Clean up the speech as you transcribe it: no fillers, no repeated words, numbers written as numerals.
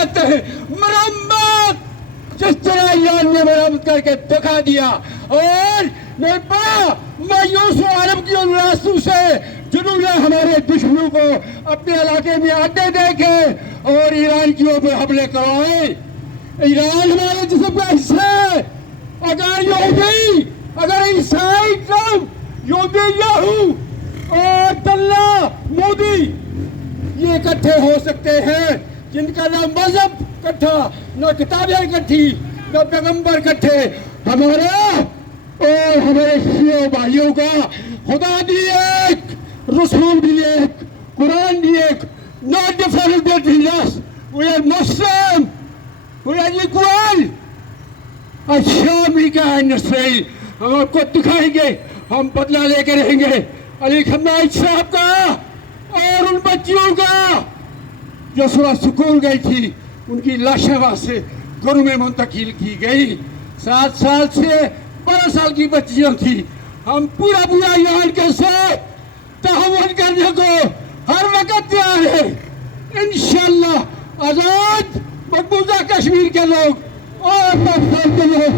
कहते हैं मरम्मत, जिस तरह ईरान ने मरम्मत करके दिखा दिया। और मैं बड़ा मायूस हूं अरब की उन रास्तों से जिन्होंने हमारे दुश्मनों को अपने इलाके में अड्डे देखे और ईरान की ओर हमले करवाए। ईरान हमारे जिस्म का हिस्सा है। अगर यहूदी, अगर ईसाई ट्रम्प, यहूदी याहू और दल्ला मोदी ये इकट्ठे हो सकते हैं, जिनका ना मजहब इकट्ठा, न किताबें इकट्ठी, न पैगंबर इकट्ठे, हमारा और हमारे शिया भाइयों का खुदा भी एक, रसूल भी एक, कुरान भी एक। Not different between us. We are Muslim. We are equal. अच्छा अमेरिका इंडस्ट्री हम आपको दिखाएंगे, हम बदला लेकर रहेंगे अली खन्नाई साहब का और उन बच्चियों का जो सुबह स्कूल गई थी, उनकी लाशें वहां से घरों में मुंतकिल की गई। 7 साल से 12 साल की बच्चियां थी। हम पूरा ईरान के साथ तहव्वुन करने को हर वक्त तैयार है। इंशाअल्लाह आजाद मकबूजा कश्मीर के लोग और पाकिस्तान के लोग